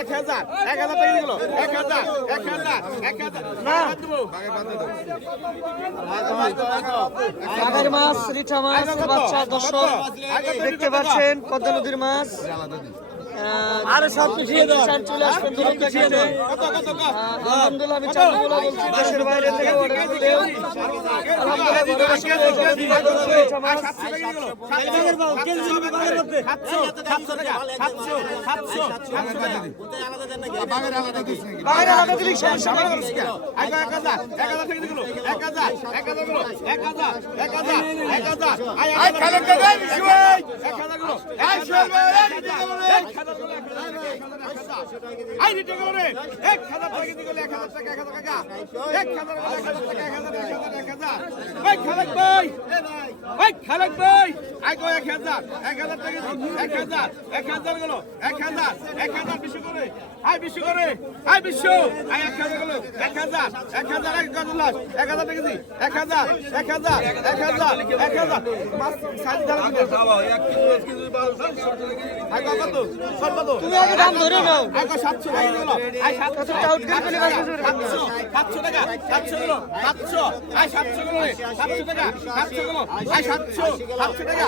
এক হাজার। এক হাজার টাকা দিল। এক হাজার এক হাজার এক হাজার। না। আগের মাছ রিঠা মাছ বাচ্চা দর্শক দেখতে পাচ্ছেন পদ্মা নদীর মাছ। আরে সব পিছিয়ে চান চলে আসবেন কত কত কত? আলহামদুলিল্লাহ আমি চাঁদগুলো বলছি দেশের বাইরে থেকে অর্ডার করলেও আলহামদুলিল্লাহ সমস্যা নেই। খালেক ভাই আইগো এক হাজার এক হাজার টাকা এক হাজার এক হাজার গেল এক হাজার এক হাজার বিশ্ব করে আই বিশ্ব করে আই বিশ্ব আই এক হাজার গেল এক হাজার এক হাজার এক লাখ এক হাজার টাকা দি এক হাজার এক হাজার এক হাজার এক হাজার মাছ সাইজ দাঁড়া কত কত তুমি আগে দাম ধরে নাও আইগো সাতশো টাকা গেল আই সাতশো কত টাউট করে ফেলে সাতশো সাতশো টাকা সাতশো গেল সাতশো আই সাতশো গেল সাতশো টাকা সাতশো গেল আই সাতশো সাতশো টাকা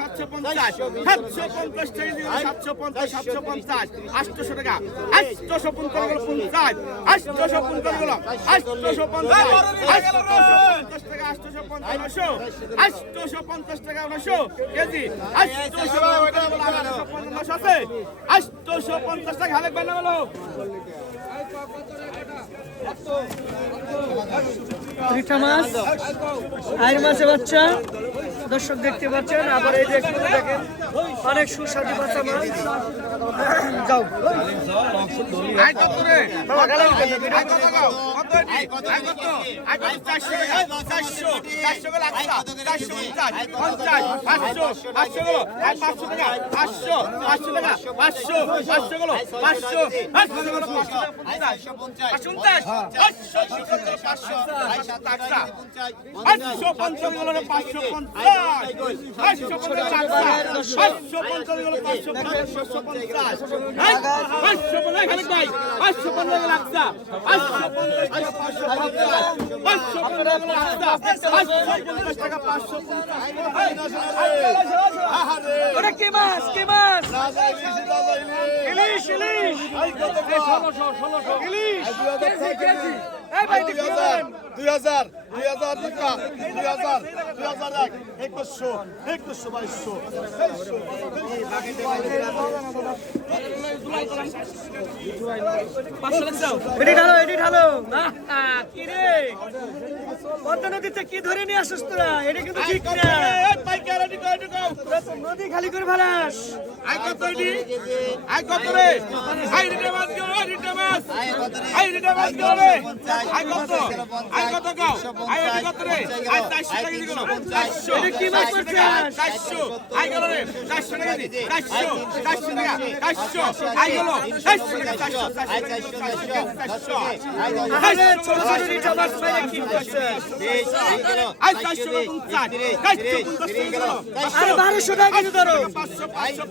সাতশো পঞ্চাশ সাতশো পঞ্চাশ পঞ্চাশ টাকা সাতশো পঞ্চাশ পঞ্চাশ আটশোশো পঞ্চাশ গেল পঞ্চাশ পঞ্চাশ। টাকা কেজি। আছে। পঞ্চাশ টাকা বানা রিঠা মাছ মাছের বাচ্চা। দর্শক দেখতে পাচ্ছেন আবার এই দেখুন দেখেন অনেক সুস্বাদু বাচ্চা মাছ। যাও। আই কত? রে বাবা গালা আই কত? গাও কত এটি আই কত আই কত 400 টাকা। 400 400 গেল 450 50 500 500 গেল আই 500 টাকা। 500 500 টাকা 500 500 গেল 500 500 গেল 500 550 550 500 আই 7 টাকা 550 গেল 550 550 550 গেল 550 পাঁচশো পঞ্চাশ ওটা কি মাছ? কি মাছ? ইলিশ ইলিশ। দুই হাজার। দুই হাজার টাকা দুই হাজার দুই হাজার এক একুশশো একুশশো বাইশশো তেইশশো এটি ঢালো এটি কি রে পদ্মা নদীতে কি ধরে নিয়ে আসিস তোরা এটা কিন্তু ঠিক না নদী খালি করে ফেলাস আই কত রে আই কত রে আই রিটে মাছ গেল আই রিটে মাছ আই রিটে মাছ গেল আই কত আই কত গাও আই রিটে কত রে? আই 400 টাকা দি গেল 400 এটা কি মাছ করছিস 400 আই গেল রে। 400 টাকা দি 400 400 টাকা। 400 আই গেল। 400 টাকা। 400 আরে ছোট ছোট রিঠা মাছ পাইলে কি করছিস আই 400 টাকা 50 450 গেল। আরে বারোশো টাকা ধরো। পাঁচশো পাঁচশো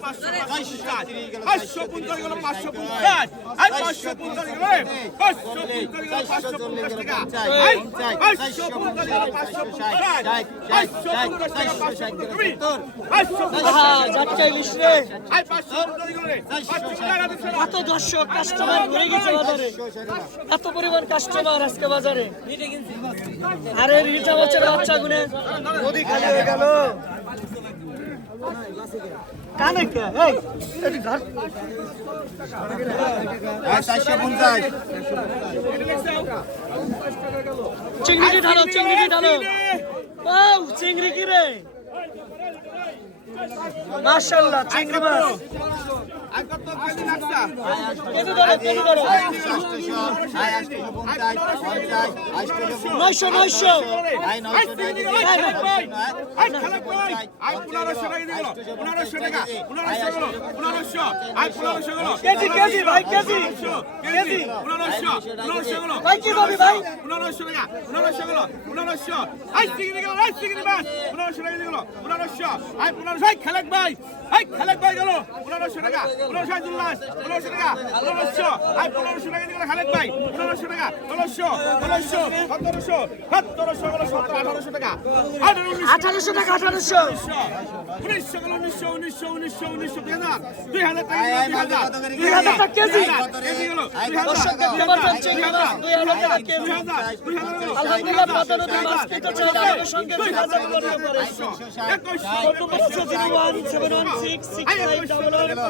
পাঁচশো পঞ্চাশ গেল। পাঁচশো পঞ্চাশ আর পাঁচশো পঞ্চাশ গেল পাঁচশো পঞ্চাশ গেল পাঁচশো পঞ্চাশ টাকা। এত দর্শক কাস্টমার ঘুরে গেছে বাজারে এত পরিমাণ কাস্টমার আজকে বাজারে আরে রিজা বছর বাচ্চা গুনে নদী খালি হয়ে গেল কানে কে এই এটি ধর চারশো পঞ্চাশ। চিংড়ি ঢালো? চিংড়ি ঢালো? চিংড়ি কি রে? মাশাআল্লাহ চিংড়ি মাছ। খালাক ভাই খালাক ভাই আই 1500 টাকা দিল 1500 টাকা 1500 গেল 1500 আই 1500 গেল কেজি কেজি ভাই কেজি কেজি 1500 1500 গেল ভাই কি পাবি ভাই 1500 টাকা। 1500 গেল 1500 আই সিগনি গেল আই সিগনি বাস 1500 টাকা দিল 1500 আই 1500 আই খালাক ভাই আই খালাক ভাই গেল 1500 টাকা 1500 আব্দুল্লাহ 1500 টাকা 1500 আই 1500 টাকা দিল খালাক ভাই 1500 টাকা 1500 1500 1700 1700 গেল 17 1800 টাকা আঠারোশো টাকা আঠারোশো উনিশশো গেল উনিশশো উনিশশো উনিশশো উনিশশো দুই হাজার হাজার টাকা হাজার টাকা কেজি। কেজি আলহামদুলিল্লাহ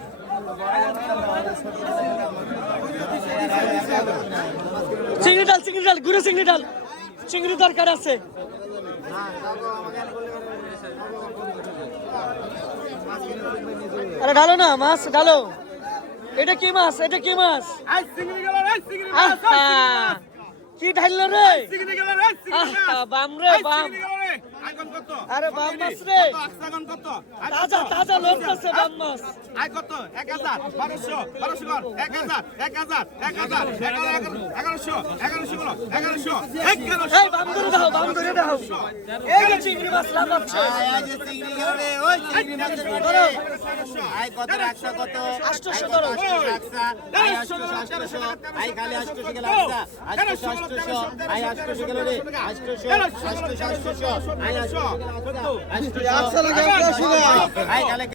চিংড়ি ডাল চিংড়ি ডাল ঘুরে চিংড়ি ডাল। চিংড়ি দরকার আছে। আরে ডালো না মাছ ডালো এটা কি মাছ? এটা কি মাছ? কি ঢাললো রে? বাম রে বাম। আরে বাম মাছ রে কত আকসাগন কত আই তাজা কত? তাজা লড়তেছে বাম মাছ আই কত এক হাজার বারোশো বারোশো কর এক হাজার এক হাজার এক হাজার এগারো এগারোশো এগারোশো গুলো এগারোশো এগারোশো এই বাম ধরে দাও বাম ধরে দাও এই যে চিংড়ি মাছ লাফাচ্ছে ভাই আজ চিংড়ি গেল ওই চিংড়ি মাছের ধরো আই কত রাখছা কত আটশোশো ধরো। আই আটশোশো আটশোশো আই খালি আটশোশো গেল আটশো আটশোশো আই আটশোশো গেল রে আটশোশো আটশোশো আটশোশো আই খালি